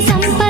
సంప